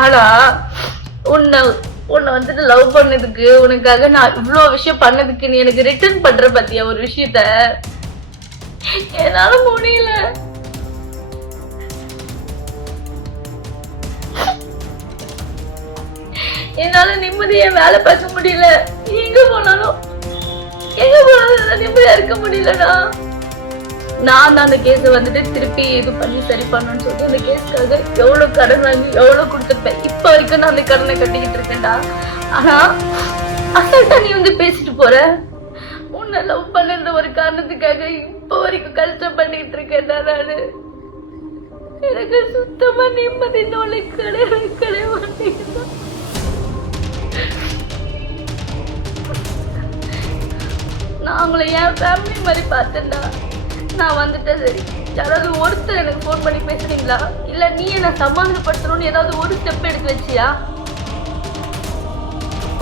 ஆனா உன்னை உன்னை வந்துட்டு லவ் பண்ணதுக்கு, உனக்காக நான் இவ்வளவு விஷயம் பண்ணதுக்கு நீ எனக்கு ரிட்டர்ன் பண்ற பத்தியா ஒரு விஷயத்த என்னால முடியல. என்னால நிம்மதியா வேலை பார்க்க முடியல. எங்க போனாலும் நிம்மதியா இருக்க முடியலடா. நான் அந்த கேஸ வந்துட்டு திருப்பி இது பண்ணி சரி பண்ணணும்னு சொல்லிட்டு அந்த கேஸ்க்காக எவ்வளவு கடன் வாங்கி எவ்வளவு கொடுத்துருப்பேன். இப்ப வரைக்கும் நான் அந்த கடனை கட்டிக்கிட்டு இருக்கேன்டா. ஆனா அசால்ட்டா நீ வந்து பேசிட்டு போற. உன்னை லவ் பண்ண ஒரு காரணத்துக்காக இப்ப வரைக்கும் கஷ்டம் பண்ணிட்டு இருக்கேன்டா நானு. எனக்கு சுத்தமா நிம்மதி நோலை கிடையாது. நான் உங்களை என் ஃபேமிலி மாதிரி பார்த்தேன்டா. நான் வந்துட்டேன். சரி, யாராவது ஒருத்தர் எனக்கு ஃபோன் பண்ணி பேசுறீங்களா? இல்ல நீ என்ன சமாதானப்படுத்தணும்னு ஏதாவது ஒரு ஸ்டெப் எடுத்து வச்சியா?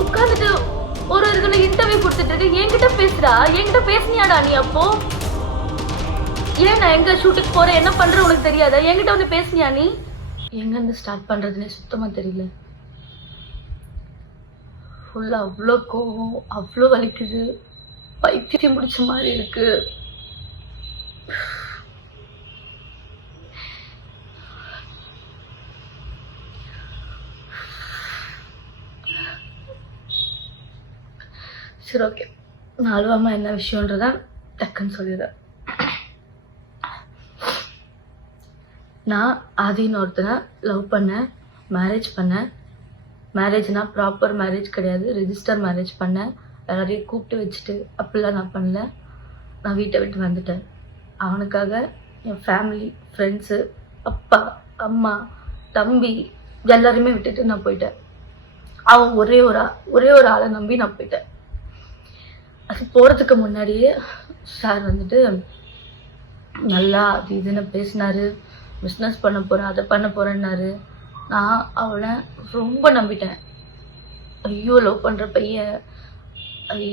உட்காந்துட்டு ஒரு இதுல இன்டர்வியூ கொடுத்துட்டு இருக்கு. என்கிட்ட பேசுறா. என்கிட்ட பேசுனியாடா நீ? அப்போ ஏன் நான் எங்க ஷூட்டுக்கு போறேன் என்ன பண்ற உனக்கு தெரியாதா? என்கிட்ட வந்து பேசுனியா நீ? எங்க இருந்து ஸ்டார்ட் பண்றதுன்னே சுத்தமா தெரியல. ஃபுல்லா அவ்வளோ கோவம், அவ்வளோ வலிக்குது, பைத்தியம் பிடிச்ச மாதிரி இருக்கு. சரி, ஓகே. நான் அழுவாம என்ன விஷயம்ன்றத டக்குன்னு சொல்லிடுறேன். நான் ஆதின்னு ஒருத்தனை லவ் பண்ணேன், மேரேஜ் பண்ணேன். மேரேஜ்னா ப்ராப்பர் மேரேஜ் கிடையாது, ரெஜிஸ்டர் மேரேஜ் பண்ணேன். எல்லாரையும் கூப்பிட்டு வச்சுட்டு அப்படிலாம் நான் பண்ணல. நான் வீட்டை விட்டு வந்துட்டேன். அவனுக்காக என் ஃபேமிலி, ஃப்ரெண்ட்ஸு, அப்பா, அம்மா, தம்பி எல்லாருமே விட்டுட்டு நான் போயிட்டேன். அவன் ஒரே ஒரு ஆளை நம்பி நான் போயிட்டேன். அது போகிறதுக்கு முன்னாடியே சார் வந்துட்டு நல்லா அது இதுன்னு பேசினாரு. பிஸ்னஸ் பண்ண போகிறேன், அதை பண்ண போகிறேன்னாரு. நான் அவனை ரொம்ப நம்பிட்டேன். ஐயோ, லவ் பண்ணுற பையன்,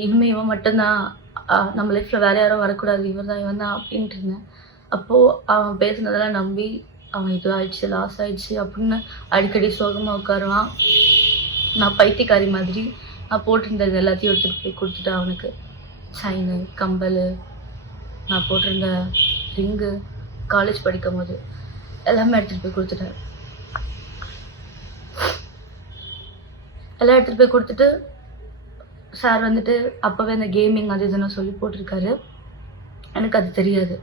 இனிமே இவன் மட்டும்தான், நம்ம லைஃப்பில் வேற யாரும் வரக்கூடாது, இவன் தான் அப்படின்ட்டு இருந்தேன். அப்போது அவன் பேசுனதெல்லாம் நம்பி அவன் இது ஆயிடுச்சு, லாஸ் ஆயிடுச்சு அப்படின்னு அடிக்கடி சோகமாக உட்காருவான். நான் பைத்தியக்காரி மாதிரி நான் போட்டிருந்தது எல்லாத்தையும் எடுத்துகிட்டு போய் கொடுத்துட்டேன் அவனுக்கு. செயின், கம்பல், நான் போட்டிருந்த ரிங்கு, காலேஜ் படிக்கும் போது எல்லாமே எடுத்துகிட்டு போய் கொடுத்துட்டேன். எல்லாம் எடுத்துகிட்டு போய் கொடுத்துட்டு சார் வந்துட்டு அப்போவே அந்த கேமிங் அது இதுன்னு சொல்லி போட்டிருக்காரு. எனக்கு அது தெரியாது.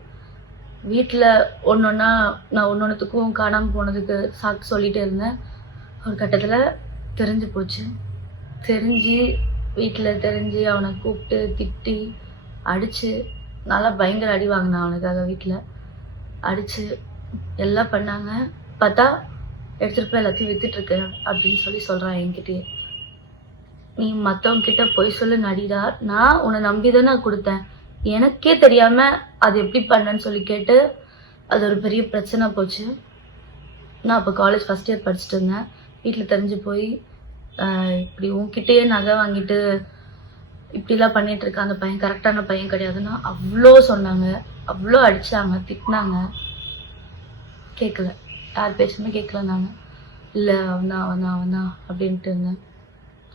வீட்டில் ஒன்றொன்னா நான் ஒன்றொன்றுத்துக்கும் காணாமல் போனதுக்கு சாக்கு சொல்லிகிட்டே இருந்தேன். ஒரு கட்டத்தில் தெரிஞ்சு போச்சு. வீட்டில் தெரிஞ்சு அவனை கூப்பிட்டு திட்டி அடித்து நல்லா பயங்கர அடி வாங்கினான் அவனுக்காக. வீட்டில் அடித்து எல்லாம் பண்ணாங்க. பார்த்தா எடுத்துகிட்டு போய் எல்லாத்தையும் விற்றுட்ருக்கேன் அப்படின்னு சொல்கிறான் என்கிட்டயே. நீ மற்றவங்க கிட்ட போய் சொல்லு நடிடா, நான் உன்னை நம்பி தானே கொடுத்தேன், எனக்கே தெரியாமல் அது எப்படி பண்ணேன்னு சொல்லி கேட்டு அது ஒரு பெரிய பிரச்சனை போச்சு. நான் அப்போ காலேஜ் ஃபஸ்ட் இயர் படிச்சுட்டு இருந்தேன். வீட்டில் தெரிஞ்சு போய் இப்படி உன்கிட்டயே நகை வாங்கிட்டு இப்படிலாம் பண்ணிட்டு இருக்க அந்த பையன் கரெக்டான பையன் கிடையாதுன்னா அவ்வளோ சொன்னாங்க, அவ்வளோ அடித்தாங்க, திட்டினாங்க. கேட்கல, யார் பேசுமே கேட்கல. நாங்கள் இல்லை அவனா அப்படின்ட்டு இருந்தேன்.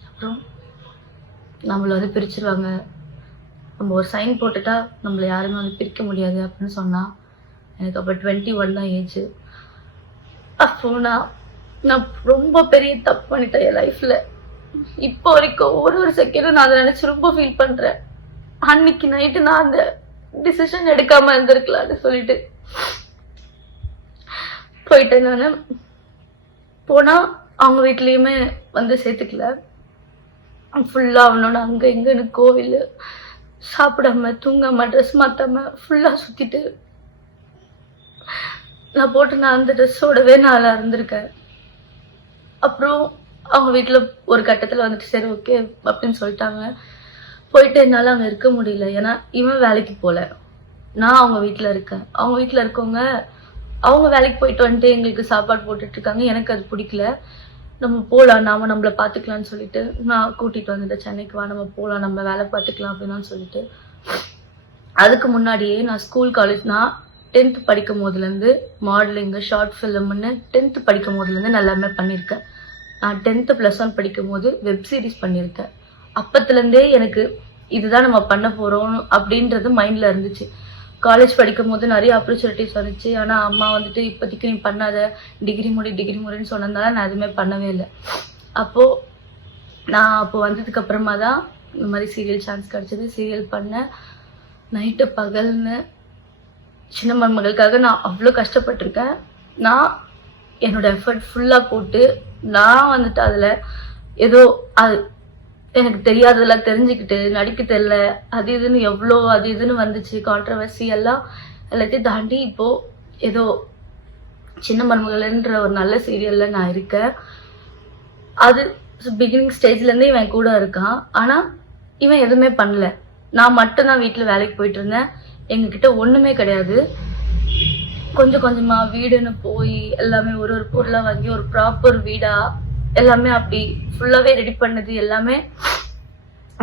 அப்புறம் நம்மளை வந்து பிரிச்சிருவாங்க, நம்ம ஒரு சைன் போட்டுட்டா நம்மளை யாருமே வந்து பிரிக்க முடியாது அப்படின்னு சொன்னான். எனக்கு அப்போ 21 தான் ஏஜ். அப்போ நான் ரொம்ப பெரிய தப்பு பண்ணிட்டேன் என் லைஃப்பில். இப்போ வரைக்கும் ஒரு செகண்டும் நான் அதை நினச்சி ரொம்ப ஃபீல் பண்ணுறேன். அன்னைக்கு நைட்டு நான் அந்த டிசிஷன் எடுக்காமல் இருந்திருக்கலான்னு சொல்லிட்டு போயிட்டேன். நான் போனால் அவங்க வீட்லேயுமே வந்து சேர்த்துக்கல. ஃபுல்லாக அவனோட அங்கே இங்கேன்னு கோவில், சாப்பிடாம தூங்காம ட்ரெஸ் மாற்றாம ஃபுல்லாக சுற்றிட்டு நான் அந்த ட்ரெஸ்ஸோடவே நான் இருந்திருக்கேன். அப்புறம் அவங்க வீட்டில் ஒரு கட்டத்தில் வந்துட்டு சரி ஓகே அப்படின்னு சொல்லிட்டாங்க. போயிட்டு என்னால் அங்கே இருக்க முடியல. ஏன்னா இவன் வேலைக்கு போகல, நான் அவங்க வீட்டில் இருக்கேன். அவங்க வீட்டில் இருக்கவங்க அவங்க வேலைக்கு போயிட்டு வந்துட்டு எங்களுக்கு சாப்பாடு போட்டுட்ருக்காங்க. எனக்கு அது பிடிக்கல. நம்ம போகலாம், நம்மளை பார்த்துக்கலான்னு சொல்லிட்டு நான் கூட்டிகிட்டு வந்துட்டேன். சென்னைக்கு வா, நம்ம போகலாம், நம்ம வேலை பார்த்துக்கலாம் அப்படின்னு சொல்லிட்டு. அதுக்கு முன்னாடியே நான் ஸ்கூல் காலேஜ், நான் 10th படிக்கும் போதுலேருந்து மாடலிங்கு, ஷார்ட் ஃபிலிம்னு 10th படிக்கும் போதுலேருந்து நான் எல்லாமே பண்ணியிருக்கேன். நான் 10th +1 படிக்கும் போது வெப் சீரிஸ் பண்ணியிருக்கேன். அப்பத்துலேருந்தே எனக்கு இதுதான் நம்ம பண்ண போகிறோம் அப்படின்றது மைண்டில் இருந்துச்சு. காலேஜ் படிக்கும் போது நிறைய ஆப்பர்ச்சுனிட்டிஸ் வந்துச்சு. ஆனால் அம்மா வந்துட்டு இப்போதைக்கு நீ பண்ணாத, டிகிரி முடின்னு சொன்னதுனால நான் எதுவுமே பண்ணவே இல்லை. அப்போ வந்ததுக்கு அப்புறமா தான் இந்த மாதிரி சீரியல் சான்ஸ் கிடச்சிது. சீரியல் பண்ணேன். நைட்டு பகல்னு சின்ன மருமகளுக்காக நான் அவ்வளோ கஷ்டப்பட்டிருக்கேன். நான் என்னோட எஃபர்ட் ஃபுல்லாக போட்டு நான் வந்துட்டு அதில் ஏதோ அது எனக்கு தெரியாததெல்லாம் தெரிஞ்சுக்கிட்டு நடிக்க தெரியல அது இதுன்னு வந்துச்சு. கான்ட்ரவர்சி எல்லாத்தையும் தாண்டி இப்போது ஏதோ சின்ன மருமகள்ன்ற ஒரு நல்ல சீரியலில் நான் இருக்கேன். அது பிகினிங் ஸ்டேஜ்லேருந்தே இவன் கூட இருக்கான். ஆனால் இவன் எதுவுமே பண்ணல. நான் மட்டும்தான் வீட்டில் வேலைக்கு போயிட்டு இருந்தேன். எங்ககிட்ட ஒன்றுமே கிடையாது. கொஞ்சம் கொஞ்சமாக வீடுன்னு போய் எல்லாமே ஒரு பொருளாக வாங்கி ஒரு ப்ராப்பர் வீடாக எல்லாமே அப்படி ஃபுல்லாகவே ரெடி பண்ணது எல்லாமே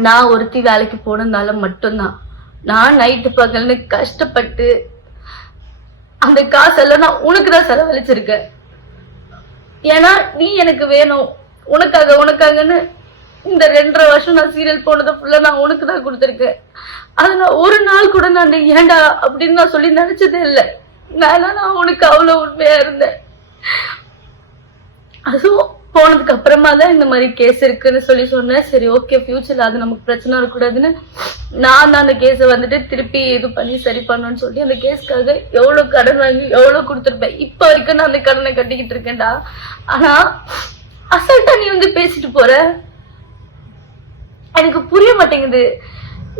நான் ஒருத்தி வேலைக்கு போனதுனால மட்டும்தான். நான் நைட்டு பகல்னு கஷ்டப்பட்டு அந்த காசெல்லாம் நான் உனக்கு தான் செலவழிச்சிருக்கேன். ஏன்னா நீ எனக்கு வேணும், உனக்காகன்னு இந்த 2.5 வருஷம் நான் சீரியல் போனதை ஃபுல்லாக நான் உனக்கு தான் கொடுத்துருக்கேன். அதை நான் ஒரு நாள் கூட நான் ஏண்டா அப்படின்னு நான் சொல்லி நினச்சதே இல்லை. நான் உனக்கு அவ்வளோ உண்மையாக இருந்தேன். அதுவும் போனதுக்கு அப்புறமா தான் இந்த மாதிரி கேஸ் இருக்குன்னு சொல்லி சொன்னேன். சரி ஓகே, ஃபியூச்சர்ல அது நமக்கு பிரச்சனை இருக்கக்கூடாதுன்னு நான் தான் அந்த கேஸை வந்துட்டு திருப்பி இது பண்ணி சரி பண்ணணும்னு சொல்லி அந்த கேஸ்க்காக எவ்வளோ கடன் வாங்கி எவ்வளோ கொடுத்துருப்பேன். இப்போ வரைக்கும் நான் அந்த கடனை கட்டிக்கிட்டு இருக்கேன்டா. ஆனா அசல்ட்டா நீ வந்து பேசிட்டு போற, எனக்கு புரிய மாட்டேங்குது.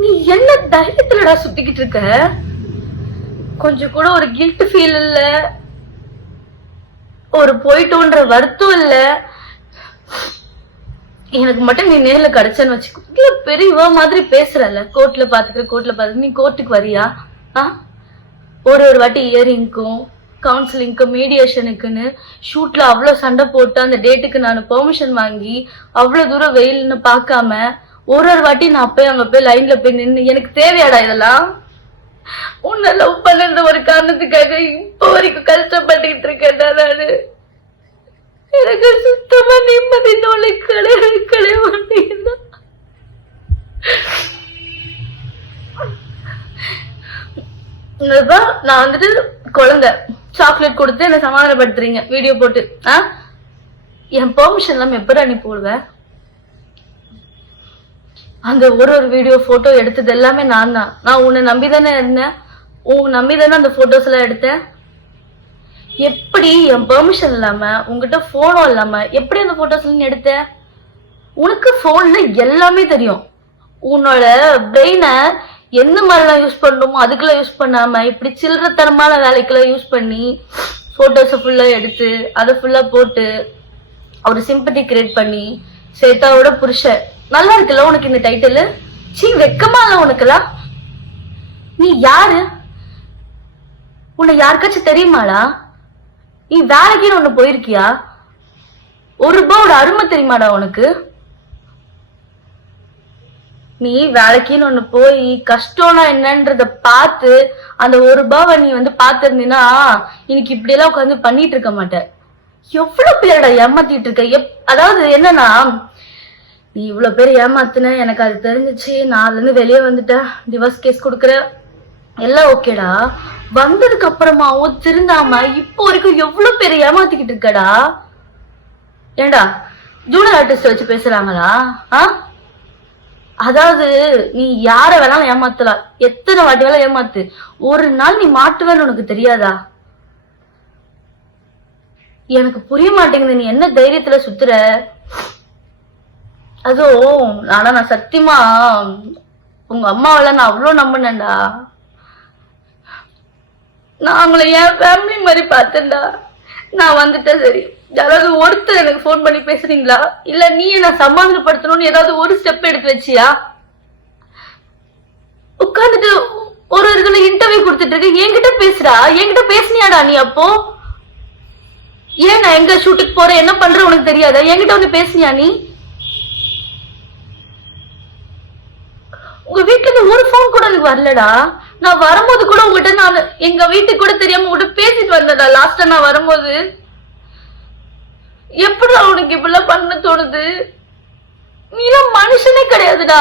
நீ என்ன தைரியத்துலடா சுத்திக்கிட்டு இருக்க? கொஞ்சம் கூட ஒரு கில்ட் ஃபீல் இல்ல, ஒரு போயிட்டோன்ற வருத்தம் இல்ல. எனக்கு மட்டும் நீ நேர்ல கிடைச்சன்னு வச்சுக்கோ. பெரியவா மாதிரி பேசுறல, கோர்ட்ல பாத்துக்க நீ கோர்ட்டுக்கு வரியா? ஒரு வாட்டி இயரிங்க்கும் கவுன்சிலிங்க்கு மீடியேஷனுக்குன்னு ஷூட்ல அவ்வளவு சண்டை போட்டு அந்த டேட்டுக்கு நான் பெர்மிஷன் வாங்கி அவ்வளவு தூரம் வெயில்னு பார்க்காம ஒரு வாட்டி நான் போய் அங்க போய் லைன்ல போய் நின்று எனக்கு தேவையாடா இதெல்லாம்? உன்னை லவ் பண்ண ஒரு காரணத்துக்காக இப்ப வரைக்கும் கஷ்டப்பட்டுக்கிட்டு இருக்கேன்டா நானு. எனக்கு சுத்தமா நிம்மதி நோலை கிடையாது மாட்டேங்குது. நான் வந்துட்டு குழந்தை சாக்லேட் கொடுத்து என்ன சமாதானப்படுத்துறீங்க வீடியோ போட்டு. என் பெர்மிஷன் இல்லாம எப்படா நீ போடுவேன்? அந்த ஒரு வீடியோ போட்டோ எடுத்தது எல்லாமே நான் தான். நான் உன்னை நம்பிதானே இருந்தேன், நம்பிதானே அந்த போட்டோஸ் எல்லாம் எடுத்தேன். எப்படி என் பெர்மிஷன் இல்லாம உங்ககிட்ட போனும் இல்லாம எப்படி அந்த போட்டோஸ் எடுத்த? உனக்கு போன்ல எல்லாமே தெரியும். உன்னோட பிரெயினை எந்த மாதிரிலாம் யூஸ் பண்ணணுமோ அதுக்கெல்லாம் யூஸ் பண்ணாம இப்படி சில்லறத்தனமான வேலைக்கெல்லாம் யூஸ் பண்ணி போட்டோஸை ஃபுல்லா எடுத்து அதை ஃபுல்லா போட்டு ஒரு சிம்பத்தி கிரியேட் பண்ணி சேதாவோட புருஷன். நல்லா இருக்குல்ல உனக்கு இந்த டைட்டில்? சீ, வெக்கமா இல்ல உனக்குலாம்? நீ யாரு? உன்னை யாருக்காச்சும் தெரியுமாடா? நீ வேலைக்குன்னு ஒண்ணு போயிருக்கியா? ₹1 அருமை தெரியுமாடா உனக்கு? நீ வேலைக்குன்னு ஒண்ணு போய் கஷ்டம்னா என்னன்றத பார்த்து அந்த ₹1 நீ வந்து பாத்திருந்தீன்னா இன்னைக்கு இப்படி எல்லாம் உட்காந்து பண்ணிட்டு இருக்க மாட்டேன். எவ்வளவு பேரோட ஏமாத்திட்டு இருக்க. அதாவது என்னன்னா, நீ இவ்வளவு பேர் ஏமாத்துன எனக்கு அது தெரிஞ்சிச்சு. நான் அதுல இருந்து வெளியே வந்துட்டேன், டிவோர்ஸ் கேஸ் கொடுக்குற எல்லாம் ஓகேடா. வந்ததுக்கு அப்புறமாவும் திருந்தாம இப்போ வரைக்கும் எவ்வளவு பேர் ஏமாத்திக்கிட்டு இருக்கடா. ஏண்டா ஜூனியர் ஆர்டிஸ்ட் வச்சு பேசுறாங்களா? அதாவது நீ யார வேணாலும் ஏமாத்தலாம், எத்தனை வாட்டி வேணாலும் ஏமாத்து, ஒரு நாள் நீ மாட்டுவேன்னு உனக்கு தெரியாதா? எனக்கு புரிய மாட்டேங்குது நீ என்ன தைரியத்துல சுத்துற. அதுவும் நான் சத்தியமா உங்க அம்மாவெல்லாம் நான் அவ்வளவு நம்பினேன்டா. நான் அவங்கள என் ஃபேமிலி மாதிரி பார்த்தேன்டா. நான் வந்துட்டேன். சரி, யாராவது ஒருத்தர் எனக்கு போன் பண்ணி பேசுறீங்களா? இல்ல நீ என்ன சமாதானப்படுத்தணும்னு ஏதாவது ஒரு ஸ்டெப் எடுத்து வச்சியா? உட்காந்துட்டு ஒரு இன்டர்வியூ கொடுத்துட்டு இருக்க, என்கிட்ட பேசுறா. என்கிட்ட பேசுனியாடா நீ? அப்போ ஏன் நான் எங்க ஷூட்டுக்கு போறேன் என்ன பண்ற உனக்கு தெரியாதா? என்கிட்ட வந்து பேசுனியா நீ? உங்க வீட்டுல இருந்து ஒரு போன் கூட எனக்கு வரலடா. நான் வரும்போது கூட உங்ககிட்ட நான் எங்க வீட்டுக்கு கூட தெரியாம உங்ககிட்ட பேசிட்டு வந்தடா. லாஸ்டா நான் வரும்போது எப்படிடா உனக்கு இப்படிலாம் பண்ண தோணுது? நீலாம் மனுஷனே கிடையாதுடா.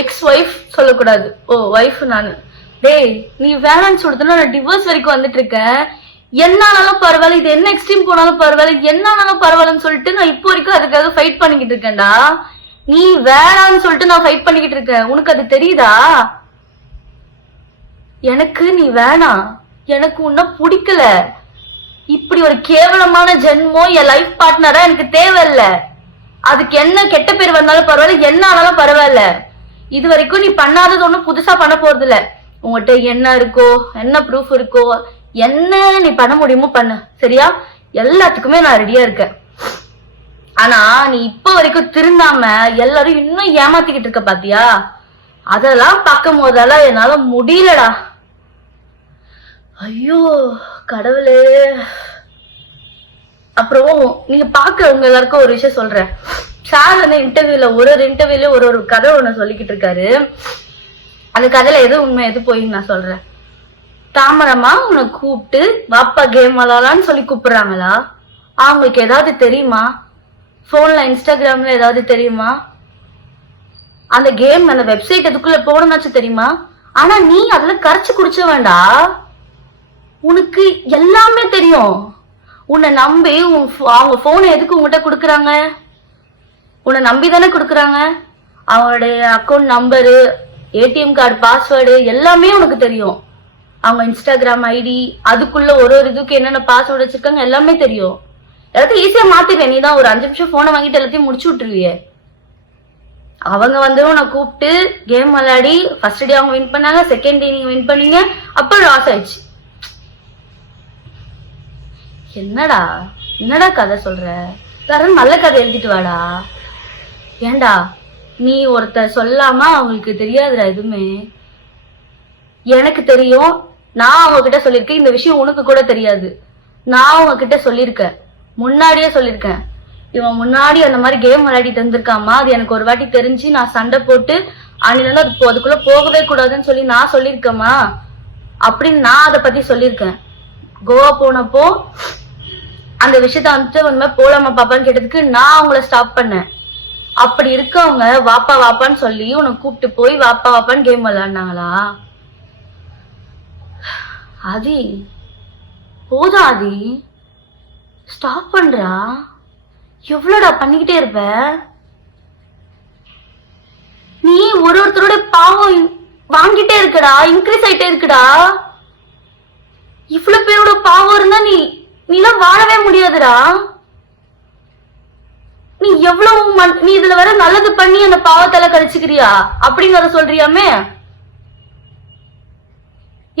எக்ஸ் ஒய்ஃப் சொல்லக்கூடாது. ஓ ஒய்ஃப் நானு. டேய் நீ வேணான்னு சொல்றதுன்னா நான் டிவோர்ஸ் வரைக்கும் வந்துட்டு இருக்கேன். என்னாலும் பரவாயில்ல, இது என்ன எக்ஸ்ட்ரீம் போனாலும் பரவாயில்ல, என்னாலும் பரவாயில்லன்னு சொல்லிட்டு நான் இப்போ வரைக்கும் அதுக்காக ஃபைட் பண்ணிக்கிட்டு இருக்கேன்டா. நீ வேணான்னு சொல்லிட்டு நான் ஃபைட் பண்ணிக்கிட்டு இருக்கேன். உனக்கு அது தெரியுதா? எனக்கு நீ வேணாம், எனக்கு உன்ன பிடிக்கல. இப்படி ஒரு கேவலமான ஜென்மம் என் லைஃப் பார்ட்னரா எனக்கு தேவையில்ல. அதுக்கு என்ன கெட்ட பேர் வந்தாலும் பரவாயில்ல, என்ன ஆனாலும் பரவாயில்ல. இது வரைக்கும் நீ பண்ணாதது ஒண்ணும் புதுசா பண்ண போறது இல்ல. உங்ககிட்ட என்ன இருக்கோ, என்ன ப்ரூஃப் இருக்கோ, என்ன நீ பண்ண முடியுமோ பண்ணு, சரியா? எல்லாத்துக்குமே நான் ரெடியா இருக்கேன். ஆனா நீ இப்ப வரைக்கும் திருந்தாம எல்லாரும் இன்னும் ஏமாத்திக்கிட்டு இருக்க பாத்தியா? அதெல்லாம் பார்க்கும் போதெல்லாம் என்னால முடியலடா. ஐயோ கடவுளே. அப்புறம் நீங்க பாக்குறவங்க எல்லாருக்கும் ஒரு விஷயம் சொல்றேன். சார் வந்து இன்டர்வியூல ஒரு கதை ஒண்ணு சொல்லிக்கிட்டு இருக்காரு. அந்த கதையில எது உண்மை எது போயின்னு நான் சொல்றேன். தாமரமா உன்னை கூப்பிட்டு வாப்பா கேம் விளாடலான்னு சொல்லி கூப்பிடுறாங்களா? அவங்களுக்கு ஏதாவது தெரியுமா? போன்ல இன்ஸ்டாகிராம்ல ஏதாவது தெரியுமா? அந்த கேம் அந்த வெப்சைட் எதுக்குள்ள போகணும்னாச்சும் தெரியுமா? ஆனா நீ அதுல கரைச்சு குடிச்ச வேண்டா. உனக்கு எல்லாமே தெரியும். உன்னை நம்பி அவங்க போனை எதுக்கு உங்ககிட்ட கொடுக்குறாங்க? உன்னை நம்பி தானே கொடுக்குறாங்க. அவங்களுடைய account number, ATM card password எல்லாமே உனக்கு தெரியும். அவங்க இன்ஸ்டாகிராம் ஐடி, அதுக்குள்ள ஒரு இதுக்கு என்னென்ன பாஸ்வேர்டு வச்சிருக்காங்க எல்லாமே தெரியும். எல்லாத்தையும் ஈஸியா மாத்திருவேன். நீ தான் ஒரு 5 நிமிஷம் போனை வாங்கிட்டு எல்லாத்தையும் முடிச்சு விட்டுருவியே. அவங்க வந்து உன்னை கூப்பிட்டு கேம் விளையாடி ஃபர்ஸ்ட் டே அவங்க வின் பண்ணாங்க, செகண்ட் டே நீங்க வின் பண்ணீங்க, அப்புறம் லாஸ் ஆயிடுச்சு. என்னடா கதை சொல்ற? யாரும் நல்ல கதை எழுதிட்டு வாடா. ஏண்டா நீ ஒருத்தர் சொல்லாம அவங்களுக்கு தெரியாதுடா எதுவுமே. எனக்கு தெரியும். நான் அவங்க கிட்ட சொல்லியிருக்கேன். இந்த விஷயம் உனக்கு கூட தெரியாது. நான் அவங்க கிட்ட சொல்லியிருக்கேன், முன்னாடியே சொல்லியிருக்கேன். இவன் முன்னாடி அந்த மாதிரி கேம் விளையாடிட்டு இருந்திருக்காமா, அது எனக்கு ஒரு வாட்டி தெரிஞ்சு நான் சண்டை போட்டு அன்னில அதுக்குள்ள போகவே கூடாதுன்னு சொல்லி நான் சொல்லியிருக்கேமா அப்படின்னு நான் அதை பத்தி சொல்லியிருக்கேன். கோவா போனப்போ அந்த விஷயத்த வந்துட்டு போலாமா பாப்பான்னு கேட்டதுக்கு நான் அவங்கள ஸ்டாப் பண்ணேன். அப்படி இருக்கவங்க வாப்பா வாப்பான்னு சொல்லி உன்னை கூப்பிட்டு போய் வாப்பா வாப்பான்னு கேம் விளையாடினாங்களா? ஆதி போதும் ஆதி, ஸ்டாப் பண்றா. எவ்வளோடா பண்ணிக்கிட்டே இருப்ப நீ? ஒருத்தரோட பாவம் வாங்கிட்டே இருக்கடா, இன்க்ரீஸ் ஆயிட்டே இருக்குடா. இவ்வளவு பேரோட பாவம் இருந்தா நீலாம் வாழவே முடியாதுடா. நீ எவ்வளவு நீ இதுல வர நல்லது பண்ணி அந்த பாவத்தால கழிச்சுக்கிறியா அப்படின்னு அதை சொல்றியாமே.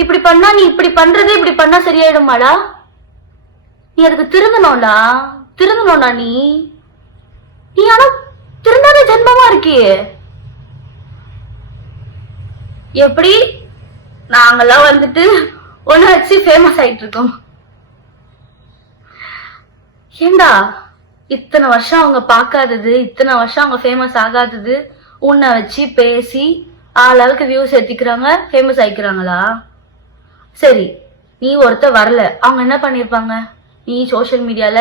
இப்படி பண்ணா நீ இப்படி பண்றது இப்படி பண்ணா சரியாயிடுமாடா? நீ அதுக்கு திருந்தணும்டா நீ ஆனா திருந்தாத ஜென்மமா இருக்கியே. எப்படி நாங்கெல்லாம் வந்துட்டு ஒன்னு வச்சு ஃபேமஸ் ஆயிட்டு இருக்கோம். ஏண்டா இத்தனை வருஷம் அவங்க பார்க்காதது, இத்தனை வருஷம் அவங்க ஃபேமஸ் ஆகாதது உன்னை வச்சு பேசி அளவுக்கு வியூஸ் ஏத்திக்கிறாங்க, ஃபேமஸ் ஆயிக்கிறாங்களா? சரி நீ ஒருத்த வரல, அவங்க என்ன பண்ணிருப்பாங்க? நீ சோசியல் மீடியால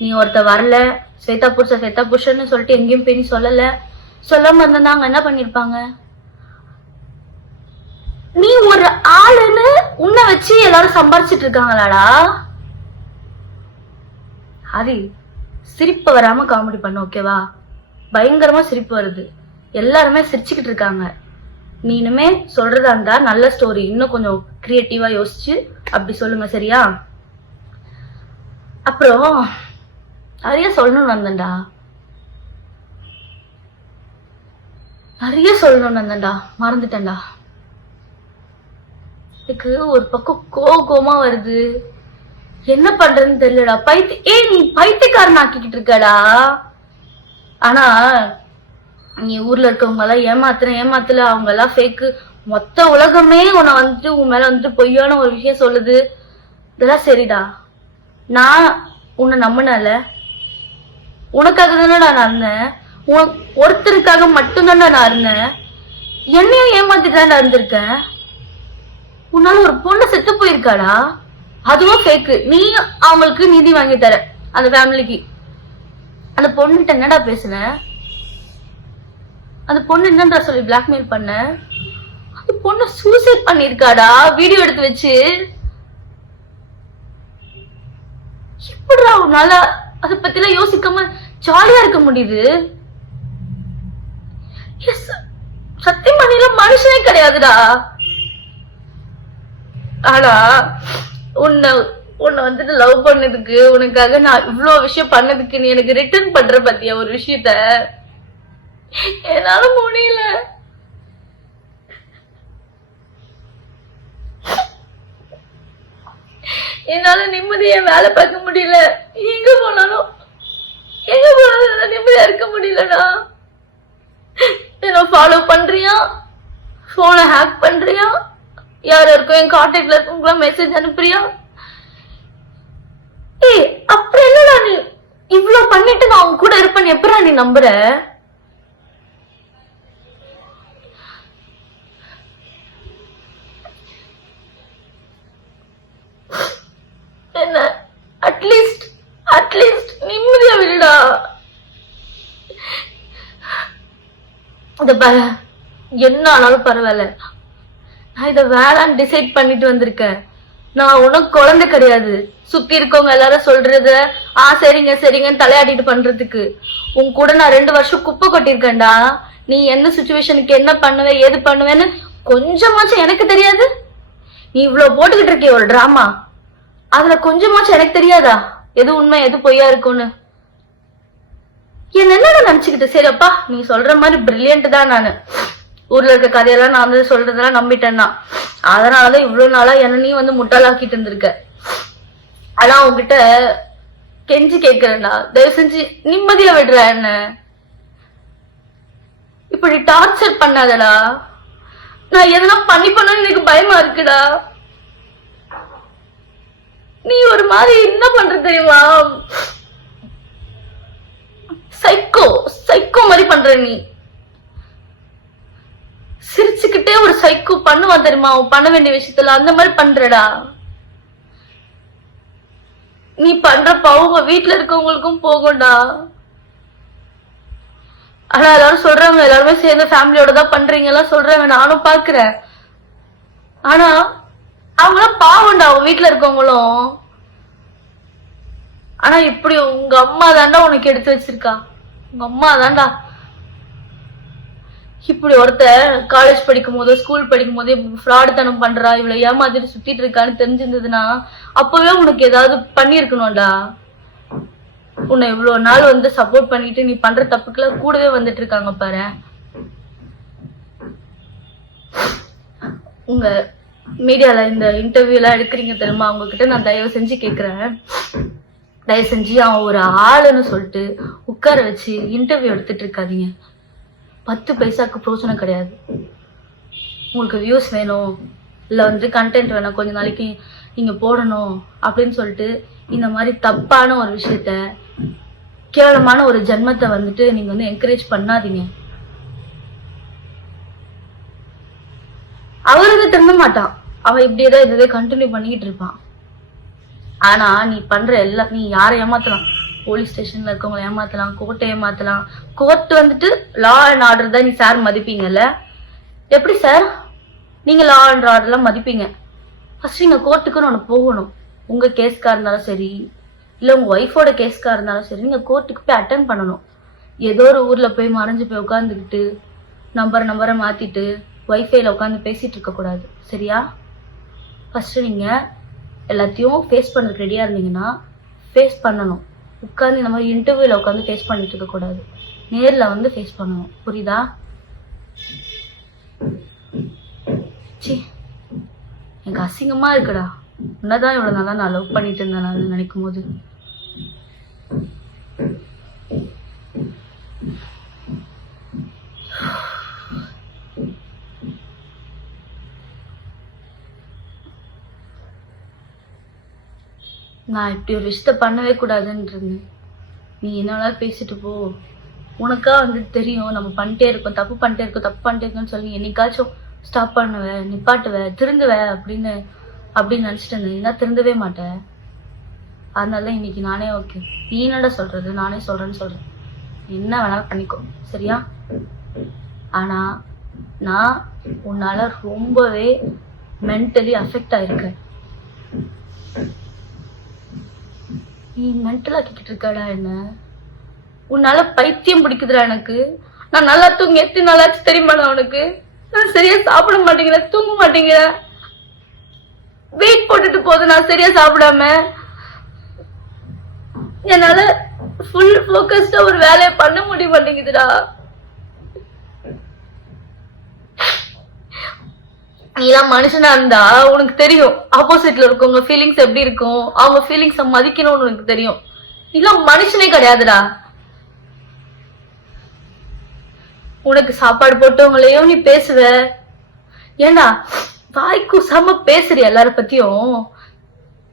நீ ஒருத்த வரல, ஸ்வேதா புருஷன்னு சொல்லிட்டு எங்கேயும் போய் நீ சொல்லாம இருந்தா அவங்க என்ன பண்ணிருப்பாங்க? நீ ஒரு ஆளுன்னு உன்னை வச்சு எல்லாரும் சம்பாரிச்சிட்டு இருக்காங்களாடா? ஹரி சிரிப்பு வராம காமெடி பண்ண, ஓகேவா? பயங்கரமா சிரிப்பு வருது, எல்லாருமே சிரிச்சுக்கிட்டு இருக்காங்க. நீ இனிமே சொல்றதா இருந்தா நல்ல ஸ்டோரி இன்னும் கொஞ்சம் கிரியேட்டிவா யோசிச்சு அப்படி சொல்லுங்க, சரியா? அப்புறம் நிறைய சொல்லணும்னு வந்தேன்டா, மறந்துட்டேன்டா. எனக்கு ஒரு பக்கம் கோபமா வருது, என்ன பண்றதுன்னு தெரியலடா. நீ பைத்தியக்காரன் ஆக்கிக்கிட்டு இருக்கடா. ஆனா நீ ஊர்ல இருக்கவங்க எல்லாம் ஏமாத்தல, அவங்க எல்லாம் ஃபேக்கு. மொத்த உலகமே உன்னை வந்துட்டு உன் மேல வந்துட்டு பொய்யான ஒரு விஷயம் சொல்லுது. இதெல்லாம் சரிடா. நான் உன்னை நம்பினல, உனக்காக தானே நான் இருந்தேன், ஒருத்தருக்காக மட்டும்தான்டா நான் இருந்தேன். என்னையும் ஏமாத்திட்டு தான் இருந்திருக்கேன். உன்னால ஒரு பொண்ணு செத்து போயிருக்காடா, அதுவும் ஃபேக்கு. நீ அவங்களுக்கு நீதி வாங்கி தர அந்த ஃபேமிலிக்கு. அந்த பொண்ணுகிட்ட என்னடா பேசுன? அந்த பொண்ணு என்னடா சொல்லி பிளாக்மெயில் பண்ண? அந்த பொண்ணு சூசைட் பண்ணிருக்காடா வீடியோ எடுத்து வச்சு. எப்படிடா உன்னால அதை பத்தி எல்லாம் யோசிக்காம ஜாலியா இருக்க முடியுது? சத்தியமணில மனுஷனே கிடையாதுடா. ஆனா உன்னை வந்துட்டு லவ் பண்ணதுக்கு, உனக்காக நான் இவ்வளவு விஷயம் பண்ணதுக்கு நீ எனக்கு ரிட்டர்ன் பண்ற பத்தியா ஒரு விஷயத்த? என்னால முடியல. என்னால நிம்மதியா வேலை பார்க்க முடியல. எங்க போனாலும் நிம்மதியா இருக்க முடியலடா. என்ன ஃபாலோ பண்றியா? போனை ஹேக் பண்றியா? யார் இருக்கும் என் கான்டாக்ட்ல இருக்கவங்களா மெசேஜ் அனுப்புறியா? அப்புறம் என்னடா நீ இவ்வளவு பண்ணிட்டு நான் அவங்க கூட இருப்பேன் எப்படா நீ நம்புற? என்ன அட்லீஸ்ட் நிம்மதியா விடுடா. என்ன ஆனாலும் பரவாயில்ல, நான் இத வேளான்னு டிசைட் பண்ணிட்டு வந்திருக்கேன். நான் உனக்கு குழந்தை கிடையாது. சுத்தி இருக்கவங்க எல்லாரும் சொல்றத சரிங்க சரிங்கன்னு தலையாடிட்டு பண்றதுக்கு. உன் கூட நான் 2 வருஷம் குப்பை கொட்டிருக்கேன்டா. நீ என்ன சுச்சுவேஷனுக்கு என்ன பண்ணுவ ஏது பண்ணுவேன்னு கொஞ்சமாச்சும் எனக்கு தெரியாது? நீ இவ்வளவு போட்டுக்கிட்டு இருக்கிய ஒரு டிராமா, அதுல கொஞ்சமாச்சும் எனக்கு தெரியாதா எது உண்மை எது பொய்யா இருக்கும்னு? என்ன நினைச்சுக்கிட்டு சரிப்பா நீ சொல்ற மாதிரி பிரில்லியன்ட் தான். நானு ஊர்ல இருக்க கதையெல்லாம் நான் வந்து சொல்றதெல்லாம் நம்பிட்டேன்னா, அதனாலதான் இவ்வளவு நாளா என்ன நீ வந்து முட்டாளாக்கிட்டு இருந்திருக்க. ஆனா உங்ககிட்ட கெஞ்சி கேட்கிறேன்டா, தயவு செஞ்சு நிம்மதியா விடுற. என்ன இப்படி டார்ச்சர் பண்ணாதடா. நான் எதனா பண்ணணும்னு எனக்கு பயமா இருக்குடா. நீ ஒரு மாதிரி என்ன பண்ற தெரியுமா? சைக்கோ மாதிரி பண்ற. நீ சிரிச்சுக்கிட்டே ஒரு சைக்கோ பண்ணுவான் தெரியுமா பண்ண வேண்டிய விஷயத்துல, அந்த மாதிரி பண்றடா. நீ பண்ற அவங்க வீட்டுல இருக்கவங்களுக்கும் போகும்டா. ஆனா எல்லாரும் சொல்றாங்க எல்லாருமே சேர்ந்து ஃபேமிலியோட தான் பண்றீங்க எல்லாம் சொல்றாங்க, நானும் பாக்குறேன். ஆனா அவங்களாம் பாவம்டா அவங்க வீட்டுல இருக்கவங்களும். ஆனா இப்படி உங்க அம்மா தாண்டா உனக்கு எடுத்து வச்சிருக்கா. உங்க அம்மா தாண்டா இப்படி ஒருத்த காலேஜ் படிக்கும் போதோ ஸ்கூல் படிக்கும் போதே ஃப்ராட் தனம் பண்றா, இவ்வளவு ஏமாத்திட்டு சுத்திட்டு இருக்கான்னு தெரிஞ்சிருந்ததுன்னா அப்பவே உனக்கு ஏதாவது பண்ணிருக்கணும்டா. உன்னை இவ்வளவு நாள் வந்து சப்போர்ட் பண்ணிட்டு நீ பண்ற தப்புக்குள்ள கூடவே வந்துட்டு இருக்காங்க பாரு. உங்க மீடியால இந்த இன்டர்வியூ எல்லாம் எடுக்கிறீங்க தெரியுமா, அவங்க கிட்ட நான் தயவு செஞ்சு கேக்குறேன், தயவு செஞ்சு அவன் ஒரு ஆளுன்னு சொல்லிட்டு உட்கார வச்சு இன்டர்வியூ எடுத்துட்டு இருக்காதீங்க. 10 பைசாக்கு பிரோஜனம் கிடையாது. உங்களுக்கு வியூஸ் வேணும் இல்ல வந்து கண்டென்ட் வேணும், கொஞ்ச நாளைக்கு நீங்க போடணும் அப்படின்னு சொல்லிட்டு இந்த மாதிரி தப்பான ஒரு விஷயத்த, கேவலமான ஒரு ஜென்மத்தை வந்துட்டு நீங்க வந்து என்கரேஜ் பண்ணாதீங்க. அவருக்கு திரும்ப மாட்டான், அவன் இப்படியேதான் இதுவே கண்டினியூ பண்ணிக்கிட்டு இருப்பான். ஆனா நீ பண்ற எல்லாம், நீ யாரை ஏமாத்தலாம், போலீஸ் ஸ்டேஷன்ல இருக்கவங்களை ஏமாத்தலாம், கோர்ட்டை ஏமாத்தலாம். கோர்ட் வந்துட்டு லா அண்ட் ஆர்டர் தான் நீ சார் மதிப்பீங்கல்ல? எப்படி சார் நீங்க லா அண்ட் ஆர்டர்லாம் மதிப்பீங்க? ஃபர்ஸ்ட் நீங்க கோர்ட்டுக்குன்னு ஒண்ணு போகணும். உங்க கேஸ்கா இருந்தாலும் சரி இல்ல உங்க ஒய்ஃபோட கேஸ்கா இருந்தாலும் சரி, நீங்க கோர்ட்டுக்கு போய் அட்டென்ட் பண்ணணும். ஏதோ ஒரு ஊர்ல போய் மறைஞ்சு போய் உட்காந்துக்கிட்டு நம்பரை மாத்திட்டு ஒய்ஃபைல உட்காந்து பேசிட்டு இருக்க கூடாது, சரியா? ஃபர்ஸ்ட் நீங்க எல்லாத்தையும் ஃபேஸ் பண்ணுறதுக்கு ரெடியா இருந்தீங்கன்னா ஃபேஸ் பண்ணணும். உட்காந்து இந்த மாதிரி இன்டர்வியூல உட்காந்து ஃபேஸ் பண்ணிட்டு இருக்க கூடாது, நேர்ல வந்து ஃபேஸ் பண்ணணும், புரியுதா? எனக்கு அசிங்கமா இருக்குடா. உன்னதான் இவ்வளவு நாளா நான் லவ் பண்ணிட்டு இருந்தேன் நினைக்கும் போது. நான் இப்படி ஒரு விஷயத்த பண்ணவே கூடாதுன்னு இருந்தேன். நீ என்ன வேணாலும் பேசிட்டு போ, உனக்கா வந்து தெரியும் நம்ம பண்ணிட்டே இருக்கோம், தப்பு பண்ணிட்டே இருக்கோம்னு சொல்லி என்னைக்காச்சும் ஸ்டாப் பண்ணுவ, நிப்பாட்டுவ, திருந்துவ அப்படின்னு அப்படின்னு நினைச்சிட்டு இருந்தீங்கன்னா திருந்தவே மாட்டேன். அதனால இன்னைக்கு நானே ஓகே, நீ என்னடா சொல்றது, நானே சொல்றேன்னு சொல்றேன். என்ன வேணாலும் பண்ணிக்கோ, சரியா? ஆனா நான் உன்னால ரொம்பவே மென்டலி அஃபெக்ட் ஆயிருக்கேன். நீ மென்டல் ஆக்கிக்கிட்டு இருக்காடா என்ன? உன்னால பைத்தியம் பிடிக்குதுடா எனக்கு. நான் நல்லா தூங்கி எத்தனை நாளாச்சு தெரியுமாடா உனக்கு? நான் சரியா சாப்பிட மாட்டேங்கிறேன், தூங்க மாட்டேங்கிறேன், வெயிட் போட்டுட்டு போகுது நான் சரியா சாப்பிடாம. என்னால ஃபுல் ஃபோக்கஸ்டா ஒரு வேலையை பண்ண முடிய மாட்டேங்குதுடா. நீலாம் மனுஷனா இருந்தா உனக்கு தெரியும் ஆப்போசிட்ல இருக்கவங்க ஃபீலிங்ஸ் எப்படி இருக்கும், அவங்க ஃபீலிங்ஸ மதிக்கணும்னு உனக்கு தெரியும். நீலாம் மனுஷனே கிடையாதுடா. உனக்கு சாப்பாடு போட்டவங்களையும் நீ பேசுவ. ஏண்டா வாய்க்கு செம்ம பேசுறிய எல்லார பத்தியும்.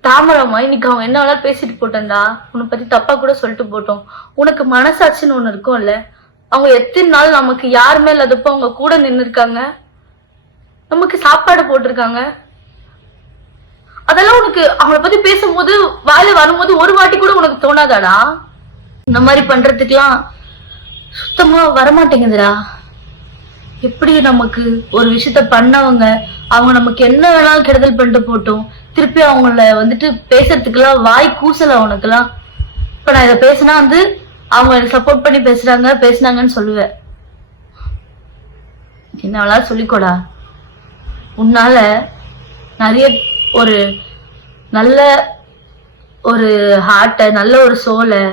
தாமரமா இன்னைக்கு அவங்க என்ன வேணாலும் பேசிட்டு போட்டேன்டா, உன்னை பத்தி தப்பா கூட சொல்லிட்டு போட்டோம். உனக்கு மனசாட்சின்னு ஒண்ணு இருக்கும்ல. அவங்க எத்தனை நாள் நமக்கு யாருமே இல்லாதப்போ அவங்க கூட நின்று இருக்காங்க, நமக்கு சாப்பாடு போட்டிருக்காங்க. அதெல்லாம் உனக்கு அவங்கள பத்தி பேசும்போது வாயில வரும்போது ஒரு வாட்டி கூட உனக்கு தோணாதாடா? இந்த மாதிரி பண்றதுக்கெல்லாம் சுத்தமா வரமாட்டேங்குதுடா. எப்படி நமக்கு ஒரு விஷயத்த பண்ணவங்க அவங்க நமக்கு என்ன வேணாலும் கெடுதல் பண்ணிட்டு போட்டோம், திருப்பி அவங்கள வந்துட்டு பேசுறதுக்கெல்லாம் வாய் கூசல உனக்குலாம். இப்ப நான் இதை பேசினா அவங்க எனக்கு சப்போர்ட் பண்ணி பேசினாங்கன்னு சொல்லுவேன். என்ன வேணாலும் சொல்லிக்கோடா. உன்னால நிறைய ஒரு நல்ல ஒரு ஹார்ட்ட, நல்ல ஒரு சோலை,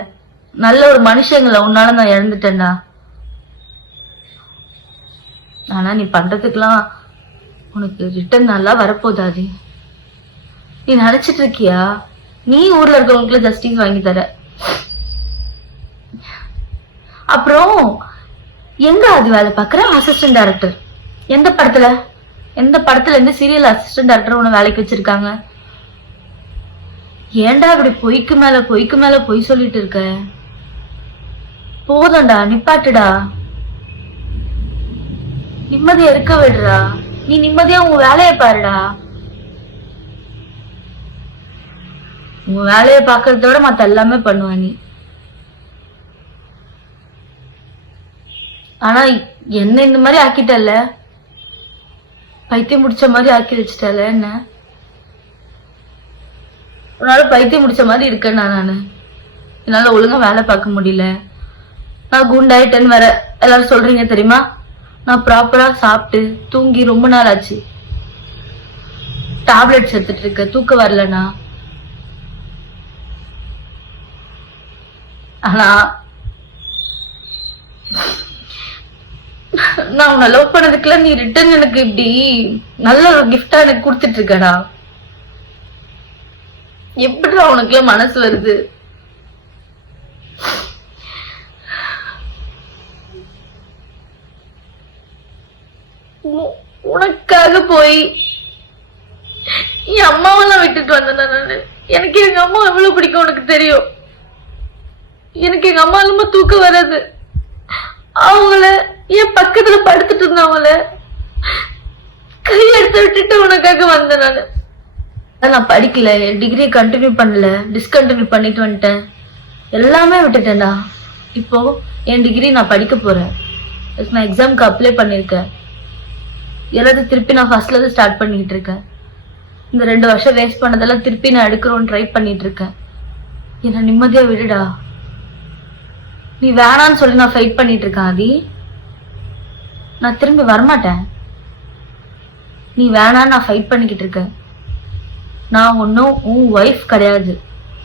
நல்ல ஒரு மனுஷங்களை உன்னால நான் இழந்துட்டேன்டா. ஆனா நீ பண்றதுக்கெல்லாம் உனக்கு ரிட்டர்ன் நல்லா வரப்போதாது. நீ நினைச்சிட்டு இருக்கியா நீ ஊர்ல இருக்கவங்களுக்கு ஜஸ்டிஸ் வாங்கி தர? அப்புறம் எங்க அது வேலை பாக்குற அசிஸ்டன்ட் டைரக்டர்? எந்த படத்துல இருந்து சீரியல் அசிஸ்டன்ட் டைரக்டர் உன்னை வேலைக்கு வச்சிருக்காங்க? ஏன்டா இப்படி பொய்க்கு மேல பொய் சொல்லிட்டு இருக்க? போதும்டா, நிப்பாட்டுடா. நிம்மதியா இருக்க விடுறா. நீ நிம்மதியா உன் வேலையை பாருடா. உன் வேலையை பாக்குறதோட மத்த எல்லாமே பண்ணுவ நீ. ஆனா என்ன இந்த மாதிரி ஆக்கிட்டல, பைத்தியம் முடிச்ச மாதிரி ஆக்கி வச்சுட்டல என்ன? உன்னால பைத்தியம் முடிச்ச மாதிரி இருக்கேன்னா நானு என்னால ஒழுங்கா வேலை பார்க்க முடியல. நான் குண்டாயிட்டேன்னு வேற எல்லாரும் சொல்றீங்க தெரியுமா? நான் ப்ராப்பரா சாப்பிட்டு தூங்கி ரொம்ப நாள் ஆச்சு. டேப்லெட்ஸ் எடுத்துட்டு இருக்க, தூக்கம் வரலனா. ஆனா நான் உன்னை லவ் பண்ணதுக்குள்ள நீ ரிட்டர்ன் எனக்கு இப்படி நல்ல ஒரு கிஃப்டா எனக்கு கொடுத்துட்டு இருக்கடா. எப்படிடா உனக்குள்ள மனசு வருது? உனக்காக போய் என் அம்மாவெல்லாம் விட்டுட்டு வந்தேன் நானு. எனக்கு எங்க அம்மா எவ்வளவு பிடிக்கும் உனக்கு தெரியும். எனக்கு எங்க அம்மா இல்லாம தூக்கம் வராது. அவங்கள என் பக்கத்துல படுத்துட்டு இருந்தவங்கள கையெடுத்து விட்டுட்டு உனக்காக வந்தேன் நானு. நான் படிக்கல, என் டிகிரியை கண்டினியூ பண்ணல, டிஸ்கண்டினியூ பண்ணிட்டு வந்துட்டேன், எல்லாமே விட்டுட்டேன்டா. இப்போ என் டிகிரி நான் படிக்க போறேன். நான் எக்ஸாமுக்கு அப்ளை பண்ணிருக்கேன். எல்லாத்தையும் திருப்பி நான் ஃபர்ஸ்ட்ல இருந்து ஸ்டார்ட் பண்ணிட்டு இருக்கேன். இந்த 2 வருஷம் வேஸ்ட் பண்ணதெல்லாம் திருப்பி நான் எடுக்கிறோன்னு ட்ரை பண்ணிட்டு இருக்கேன். என்ன நிம்மதியா விடுடா. நீ வேணான்னு சொல்லி நான் ஃபைட் பண்ணிட்டு இருக்கேன் ஆதி. நான் திரும்பி வரமாட்டேன். நீ வேணான்னு நான் ஃபைட் பண்ணிக்கிட்டு இருக்கேன். நான் ஒன்னும் உன் ஒய்ஃப் கிடையாது.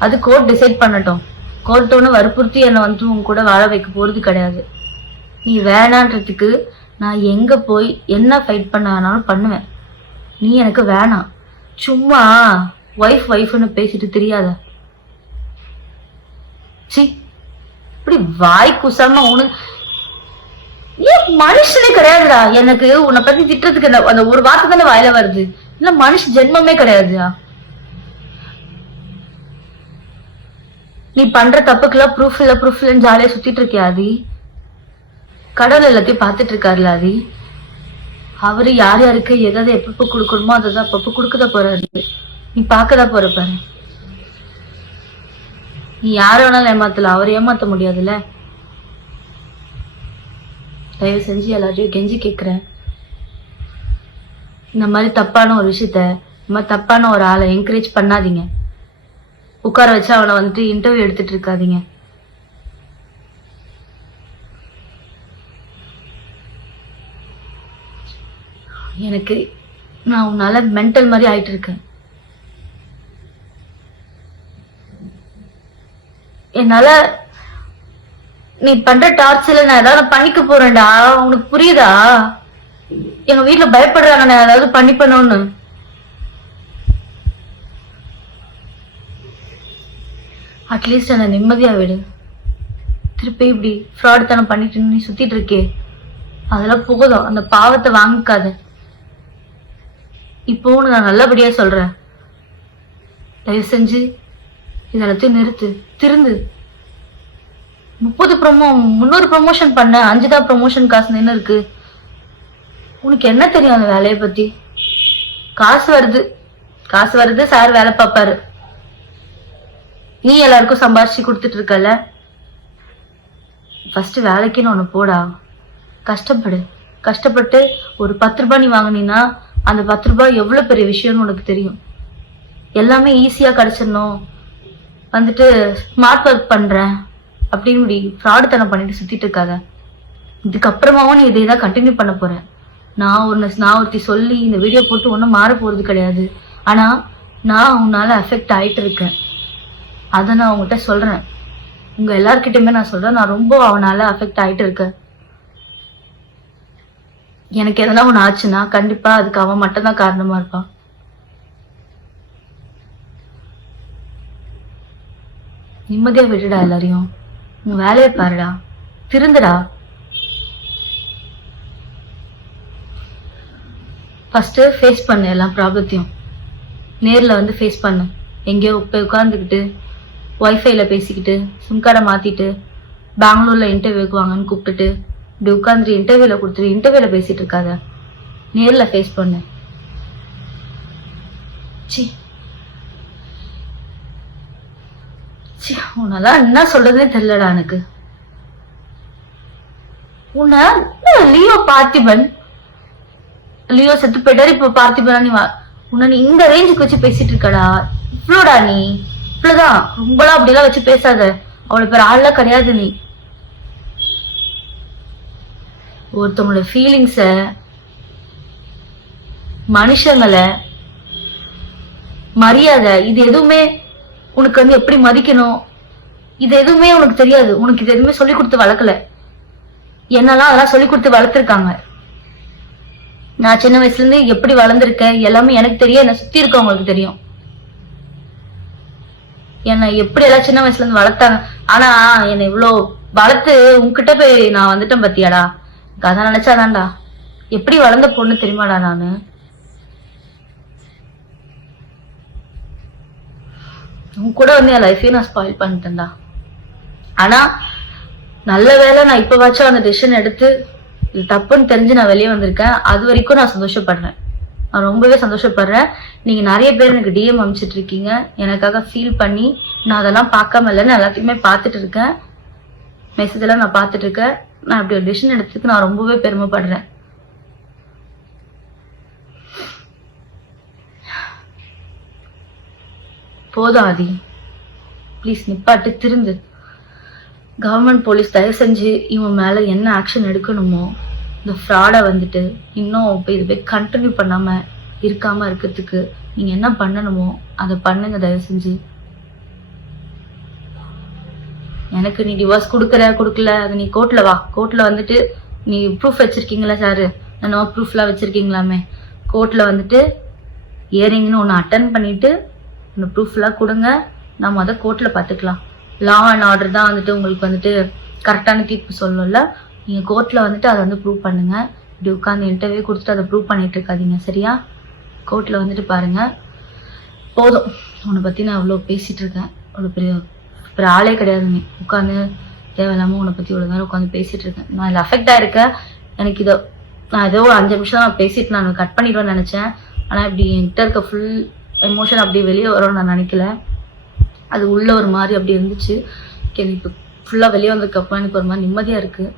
அது கோர்ட் டிசைட் பண்ணட்டும். கோர்ட் ஒண்ணு வற்புறுத்தி என்னை உன் கூட வாழ வைக்க போறது கிடையாது. நீ வேணான்றதுக்கு நான் எங்க போய் என்ன ஃபைட் பண்ணாலும் பண்ணுவேன். நீ எனக்கு வேணாம். சும்மா ஒய்ஃப்னு பேசிட்டு தெரியாத. சி, இப்படி வாய் குசாம உனக்கு ஏன் மனுஷனே கிடையாதுடா. எனக்கு உன்னை பத்தி திட்டுறதுக்கு அந்த ஒரு வார்த்தை தானே வாயில வருது. இல்ல மனுஷ ஜென்மமே கிடையாதுடா. நீ பண்ற தப்புக்கெல்லாம் ப்ரூஃப் இல்லன்னு ஜாலியா சுத்திட்டு இருக்கியா ஆதி? கடவுள் எல்லாத்தையும் பார்த்துட்டு இருக்காருல ஆதி. அவரு யார் யாருக்கு எதாவது எப்பப்ப கொடுக்கணுமோ அதை அப்பப்ப கொடுக்கத போறாரு. நீ பார்க்கதான் போற பாரு. நீ யார வேணாலும் ஏமாத்தல, அவரை ஏமாத்த முடியாதுல்ல. தயவு செஞ்சு எல்லாரையும் கெஞ்சி கேட்கிறேன், இந்த மாதிரி தப்பான ஒரு விஷயத்த, இந்த மாதிரி தப்பான ஒரு ஆளை என்கரேஜ் பண்ணாதீங்க. உட்கார வச்சு அவனை வந்துட்டு இன்டர்வியூ எடுத்துட்டு இருக்காதீங்க. எனக்கு நான் உன்னால மென்டல் மாதிரி ஆயிட்டு இருக்கேன். என்னால நீ பண்ற டார்ச்சர்ல நான் ஏதாவது பண்ணிக்க போறேன்டா. உனக்கு புரியுதா? எங்க வீட்டுல பயப்படுறாங்க நான் ஏதாவது பண்ணணும்னு. அட்லீஸ்ட் என்ன நிம்மதியா விடு. திருப்பி இப்படி ஃப்ராட் தனம் பண்ணிட்டு நீ சுத்திட்டு இருக்கே, அதெல்லாம் போதும். அந்த பாவத்தை வாங்கிக்காத. இப்போ நான் நல்லபடியா சொல்றேன், தயவு செஞ்சு இதெல்லாத்தையும் நிறுத்து, திருந்து. 300 ப்ரமோஷன் பண்ண, 5 தான் ப்ரமோஷன் காசு என்ன இருக்கு? உனக்கு என்ன தெரியும் அந்த வேலையை பத்தி? காசு வருது, சார் வேலை பார்ப்பாரு. நீ எல்லாருக்கும் சம்பாதிச்சு கொடுத்துட்டு இருக்கல. ஃபர்ஸ்ட் வேலைக்குன்னு ஒண்ணு போடா. கஷ்டப்பட்டு ஒரு 10 ரூபாய் நீ வாங்கினீன்னா அந்த 10 ரூபாய் எவ்வளவு பெரிய விஷயம்னு உனக்கு தெரியும். எல்லாமே ஈஸியா கிடைச்சிடணும், வந்துட்டு ஸ்மார்ட் ஒர்க் பண்றேன் அப்படின்னு ஃப்ராடு தனம் பண்ணிட்டு சுத்திட்டு இருக்காத. இதுக்கப்புறமாவும் நீ இதைதான் கண்டினியூ பண்ண போற. நான் ஒருத்தி சொல்லி இந்த வீடியோ போட்டு ஒன்றும் மாற போறது கிடையாது. ஆனா நான் உன்னால அஃபெக்ட் ஆயிட்டு இருக்கேன். அதை நான் உங்ககிட்ட சொல்றேன். உங்க எல்லார்கிட்டயுமே நான் சொல்றேன், நான் ரொம்ப அவனால அஃபெக்ட் ஆயிட்டு இருக்கேன். எனக்கு எதனா ஒண்ணு ஆச்சுன்னா கண்டிப்பா அதுக்கு அவன் மட்டும் தான் காரணமா இருப்பான். நிம்மதியா விட்டுடா எல்லாரையும். உன் வேலையை பாருடா, திருந்துடா. ஃபர்ஸ்ட் ஃபேஸ் பண்ணு எல்லா ப்ராப்ளத்தையும். நேர்ல வந்து ஃபேஸ் பண்ணு. எங்கேயோ போய் உட்காந்துக்கிட்டு ஒய்ஃபைல பேசிக்கிட்டு சிம் கார்டை மாத்திட்டு பெங்களூர்ல இன்டர்வியூக்கு வாங்கன்னு கூப்பிட்டுட்டு இப்படி உட்காந்துட்டு இன்டர்வியூல கொடுத்துட்டு இன்டர்வியூல பேசிட்டு இருக்காத. நேர்ல ஃபேஸ் பண்ணு. உன்னால என்ன சொல்றதுன்னே தெரியலடா எனக்கு. உன்ன லியோ செத்து போயிட்டாரு, இப்ப பார்த்திபனா நீ உன்ன நீ இந்த ரேஞ்சுக்கு வச்சு பேசிட்டு இருக்கடா. இவ்வளோடா நீ, இவ்வளவுதான். ரொம்பலாம் அப்படிலாம் வச்சு பேசாத. அவ்வளவு பேர் ஆள்லாம் கிடையாது நீ. ஒருத்தவங்களோட ஃபீலிங்ஸ, மனுஷங்களை, மரியாதை, இது எதுவுமே உனக்கு வந்து எப்படி மதிக்கணும், இது எதுவுமே உனக்கு தெரியாது. உனக்கு இது எதுவுமே சொல்லி கொடுத்து வளர்க்கல. என்னெல்லாம் அதெல்லாம் சொல்லி கொடுத்து வளர்த்துருக்காங்க. நான் சின்ன வயசுல இருந்து எப்படி வளர்ந்துருக்கேன் எல்லாமே எனக்கு தெரியும், என்னை சுத்தி இருக்கவங்களுக்கு தெரியும். என்னை எப்படி எல்லாம் சின்ன வயசுல இருந்து வளர்த்தாங்க. ஆனா என்னை இவ்வளவு வளர்த்து உன்கிட்ட போய் நான் வந்துட்டேன் பத்தியாடா. அதான் நினைச்சாதான்டா எப்படி வளர்ந்த பொண்ணு தெரியுமாடா நானு. உன் கூட வந்து என் லைஃபையும் நான் ஸ்பாயில் பண்ணிட்டேன்டா. ஆனா நல்ல வேலை நான் இப்ப வாச்சும் அந்த டெசிஷன் எடுத்து இது தப்புன்னு தெரிஞ்சு நான் வெளியே வந்திருக்கேன். அது வரைக்கும் நான் சந்தோஷப்படுறேன். நான் ரொம்பவே சந்தோஷப்படுறேன். நீங்க நிறைய பேர் எனக்கு டிஎம் அனுப்பிச்சிட்டு இருக்கீங்க, எனக்காக ஃபீல் பண்ணி. நான் அதெல்லாம் பார்க்காம இல்லைன்னு எல்லாத்தையுமே பார்த்துட்டு இருக்கேன். மெசேஜ் எல்லாம் நான் பார்த்துட்டு இருக்கேன். நான் அப்படி ஒரு டிசிஷன் எடுத்ததுக்கு நான் ரொம்பவே பெருமைப்படுறேன். போதும் ஆதி, ப்ளீஸ் நிப்பாட்டு, திருந்து. கவர்மெண்ட் போலீஸ் தயவு செஞ்சு இவன் மேல என்ன ஆக்ஷன் எடுக்கணுமோ, இந்த ஃப்ராடை வந்துட்டு இன்னும் இது போய் கண்டினியூ பண்ணாம இருக்காம இருக்கிறதுக்கு நீங்க என்ன பண்ணணுமோ அதை பண்ணுங்க தயவு செஞ்சு. எனக்கு நீ டிவோர்ஸ் கொடுக்கல, அது நீ கோர்ட்ல வா. கோர்ட்ல வந்துட்டு நீ ப்ரூஃப் வச்சிருக்கீங்களா சாரு? நோ ப்ரூஃப்லாம் வச்சிருக்கீங்களாமே. கோர்ட்ல வந்துட்டு இயரிங்னு ஒன்று அட்டன் பண்ணிட்டு இந்த ப்ரூஃப்லாம் கொடுங்க. நம்ம அதை கோர்ட்ல பார்த்துக்கலாம். லா அண்ட் ஆர்டர் தான் வந்துட்டு உங்களுக்கு வந்துட்டு கரெக்டான தீர்ப்பு சொல்லணும்ல. நீங்க கோர்ட்ல வந்துட்டு அதை வந்து ப்ரூவ் பண்ணுங்க. இப்படி உட்காந்து இன்டர்வியூ கொடுத்துட்டு அதை ப்ரூவ் பண்ணிட்டு இருக்காதீங்க, சரியா? கோர்ட்ல வந்துட்டு பாருங்க. போதும், உன்னை பத்தி நான் அவ்வளோ பேசிட்டு இருக்கேன். அவ்வளோ பெரிய ஆளே கிடையாது நீ. உட்காந்து தேவையில்லாம உன்னை பத்தி இவ்வளோ நேரம் உட்காந்து பேசிட்டு இருக்கேன். நான் இதில் அஃபெக்ட் ஆயிருக்கேன். எனக்கு நான் ஏதோ ஒரு 5 நிமிஷம் நான் பேசிட்டு நான் கட் பண்ணிடுவேன்னு நினைச்சேன். ஆனா இப்படி என்கிட்ட இருக்க ஃபுல் எமோஷன் அப்படி வெளியே வரும்னு நான் நினைக்கல. அது உள்ள ஒரு மாதிரி அப்படி இருந்துச்சு. இப்போ ஃபுல்லாக வெளியே வந்ததுக்கப்புறம் எனக்கு ஒரு மாதிரி நிம்மதியாக இருக்குது.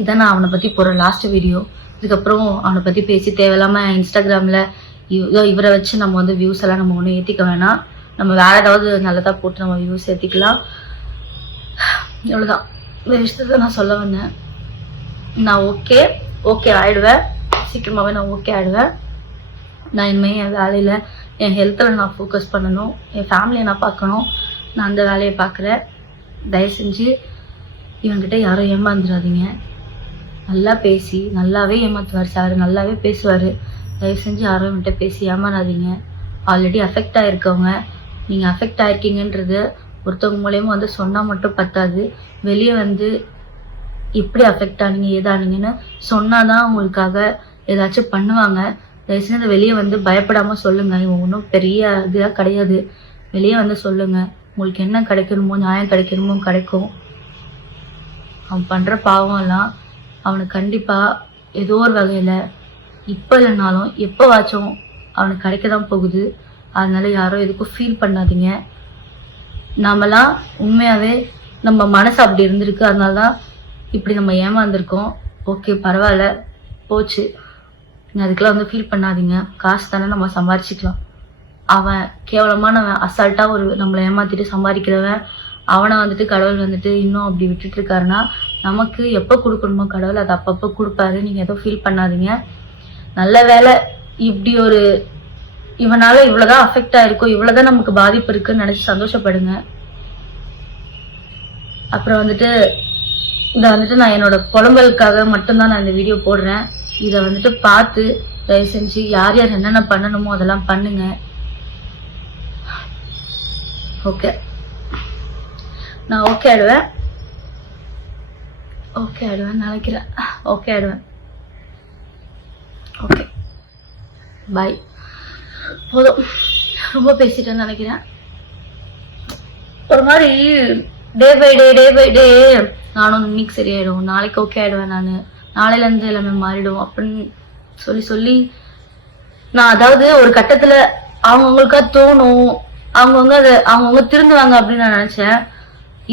இதான் நான் அவனை பற்றி போகிற லாஸ்ட் வீடியோ. இதுக்கப்புறம் அவனை பற்றி பேசி தேவையில்லாமல் இன்ஸ்டாகிராமில் இவரை வச்சு நம்ம வந்து வியூஸ் எல்லாம் நம்ம ஒன்றும் ஏற்றிக்க வேணாம். நம்ம வேறு ஏதாவது நல்லதாக போட்டு நம்ம வியூஸ் ஏற்றிக்கலாம். இவ்வளோதான் இந்த விஷயத்தை நான் சொல்ல வந்தேன். நான் ஓகே ஆகிடுவேன். சீக்கிரமாகவே நான் ஓகே ஆகிடுவேன். நான் இனிமேல் என் வேலையில் என் ஹெல்த்தில் நான் ஃபோக்கஸ் பண்ணணும். என் ஃபேமிலியை நான் பார்க்கணும். நான் அந்த வேலையை பார்க்குறேன். தயவு செஞ்சு இவன்கிட்ட யாரும் ஏமாந்துடாதீங்க. நல்லா பேசி நல்லாவே ஏமாற்றுவார் சார், நல்லாவே பேசுவார். தயவு செஞ்சு யாரும் இவன்கிட்ட பேசி ஏமாறாதீங்க. ஆல்ரெடி அஃபெக்ட் ஆகிருக்கவங்க, நீங்கள் அஃபெக்ட் ஆகிருக்கீங்கன்றது ஒருத்தவங்க மூலியமாக வந்து சொன்னால் மட்டும் பத்தாது. வெளியே வந்து எப்படி அஃபெக்ட் ஆனீங்க ஏதானீங்கன்னு சொன்னால் தான் உங்களுக்காக ஏதாச்சும் பண்ணுவாங்க. தயவு செஞ்சு வெளியே வந்து பயப்படாமல் சொல்லுங்கள். இவன் ஒன்றும் பெரிய இதாக கிடையாது. வெளியே வந்து சொல்லுங்கள். உங்களுக்கு என்ன கிடைக்கணுமோ, நியாயம் கிடைக்கணுமோ கிடைக்கும். அவன் பண்ணுற பாவம்லாம் அவனுக்கு கண்டிப்பாக ஏதோ ஒரு வகையில் இப்போ இல்லைனாலும் எப்போவாச்சும் அவனுக்கு கிடைக்க தான் போகுது. அதனால யாரும் எதுக்கும் ஃபீல் பண்ணாதீங்க. நாமெல்லாம் உண்மையாகவே நம்ம மனசு அப்படி இருந்திருக்கு. அதனால தான் இப்படி நம்ம ஏமாந்துருக்கோம். ஓகே பரவாயில்ல, போச்சு. நீங்கள் அதுக்கெல்லாம் வந்து ஃபீல் பண்ணாதீங்க. காசு தானே நம்ம சம்பாரிச்சிக்கலாம். அவன் கேவலமானவன், அசால்ட்டாக ஒரு நம்மளை ஏமாற்றிட்டு சம்பாதிக்கிறவன். அவனை வந்துட்டு கடவுள் வந்துட்டு இன்னும் அப்படி விட்டுட்டு இருக்காருன்னா நமக்கு எப்போ கொடுக்கணுமோ கடவுள் அதை அப்பப்போ கொடுப்பாரு. நீங்கள் எதுவும் ஃபீல் பண்ணாதீங்க. நல்ல வேலை இப்படி ஒரு இவனால இவ்வளோதான் அஃபெக்ட் ஆயிருக்கும், இவ்வளோதான் நமக்கு பாதிப்பு இருக்குன்னு நினச்சி சந்தோஷப்படுங்க. அப்புறம் வந்துட்டு இதை வந்துட்டு நான் என்னோட புலம்பலுக்காக மட்டும்தான் நான் இந்த வீடியோ போடுறேன். இதை வந்துட்டு பார்த்து தயவு செஞ்சு யார் யார் என்னென்ன பண்ணணுமோ அதெல்லாம் பண்ணுங்க. ஓகே நான் ஓகே ஆயிடுவேன் நினைக்கிறேன். ஓகே ஆயிடுவேன். Okay bye. போதும், ரொம்ப பேசிட்டேன்னு நினைக்கிறேன். ஒரு மாதிரி டே பை டே நானும் இன்னைக்கு சரியாயிடும், நாளைக்கு ஓகே ஆயிடுவேன், நான் நாளையிலேருந்து எல்லாமே மாறிடும் அப்படின்னு சொல்லி நான் அதாவது ஒரு கட்டத்தில் அவங்கவுங்களுக்கா தோணும், அவங்கவுங்க திருந்துவாங்க அப்படின்னு நான் நினச்சேன்.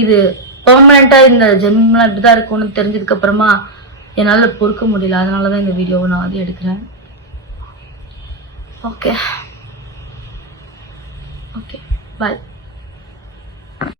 இது பெர்மனண்டா இந்த ஜென்மலாம் இப்படிதான் இருக்கும்னு தெரிஞ்சதுக்கு அப்புறமா என்னால் பொறுக்க முடியல. அதனாலதான் இந்த வீடியோவை நான் வந்து எடுக்கிறேன். Okay bye.